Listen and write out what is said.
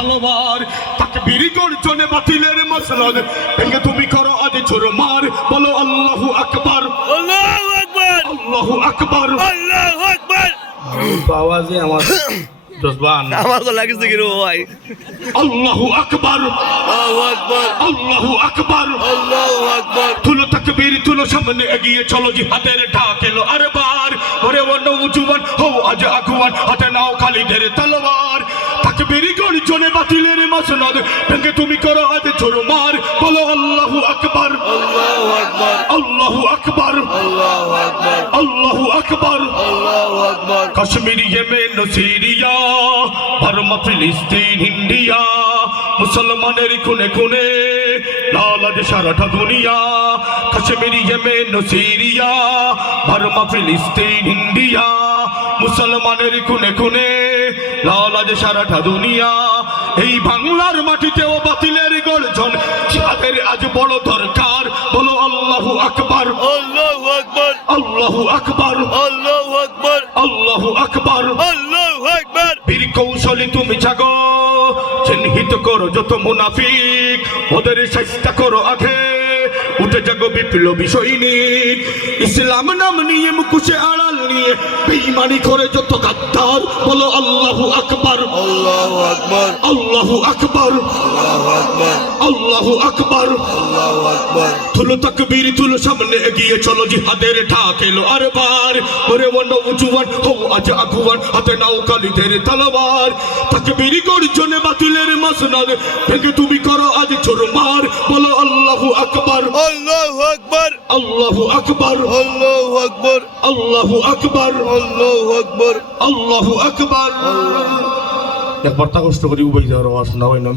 তলোয়ার তাকবীর গর্জনে বাতিলের মসনদ ভেঙে তুমি করো আজ চুরমার বলো আল্লাহু আকবার আল্লাহু আকবার আল্লাহু আকবার আল্লাহু আকবার আওয়াজে আমার জজবান আমার তো লাগছে কি রে ভাই আল্লাহু আকবার আল্লাহু আকবার আল্লাহু আকবার আল্লাহু আকবার তুলো তাকবীর তুলো সামনে এগিয়ে চলো জিহাদের ঢাক এলো আরবার ওরে ও নওজোয়ান হো আজ আগুয়ান হাতে নাও খালিদের তলোয়ার তাকবীর গর্জনে বাতিলের মসনদ ভেঙে তুমি করো আজ চুরমার বলো আল্লাহু আকবার আল্লাহু আকবার আল্লাহু আকবার আল্লাহু আকবার আল্লাহু আকবার আল্লাহু আকবার কাশ্মীর ইয়েমেন সিরিয়া বার্মা ফিলিস্তিন ইন্ডিয়া মুসলমানের খুনে খুনে লাল আজ সারাটা দুনিয়া কাশ্মীর ইয়েমেন সিরিয়া বার্মা ফিলিস্তিন ইন্ডিয়া মুসলমানের খুনে খুনে লাল আজ সারাটা দুনিয়া এই বাংলার মাটিতেও বাতিলের গর্জন জিহাদের আজ বড় দরকার বলো আল্লাহু আকবার আল্লাহু আকবার আল্লাহু আকবার আল্লাহু আকবার আল্লাহু আকবার আল্লাহু আকবার বীর কৌশলী তুমি জাগো চিহ্নিত করো যত মুনাফিক ওদের চেষ্টা করো আগে উঠে জাগো বিপ্লবী সৈনিক ইসলাম নাম নিয়ে মুখোশে আড়াল নিয়ে বেঈমানি করে যত গাদ্দার বলো আল্লাহু আকবার আল্লাহু আকবার আল্লাহু আকবার আল্লাহু আকবার আল্লাহু আকবার আল্লাহু আকবার তুলো তাকবীর তুলো সামনে এগিয়ে চলো জিহাদের ঢাক এলো আরবার ওরে ও নওজোয়ান হো আজ আগুয়ান হাতে নাও খালিদের তলোয়ার তাকবীর গর্জনে বাতিলের মসনদ ভেঙে তুমি করো আজ চুরমার বলো আল্লাহু আকবার আল্লাহু আকবার আল্লাহু আকবার আল্লাহু আকবার আল্লাহু আকবার আল্লাহু আকবার আল্লাহু আকবার একবার তা কষ্ট করি উবাই যাওয়ার আওয়াজ না হয় না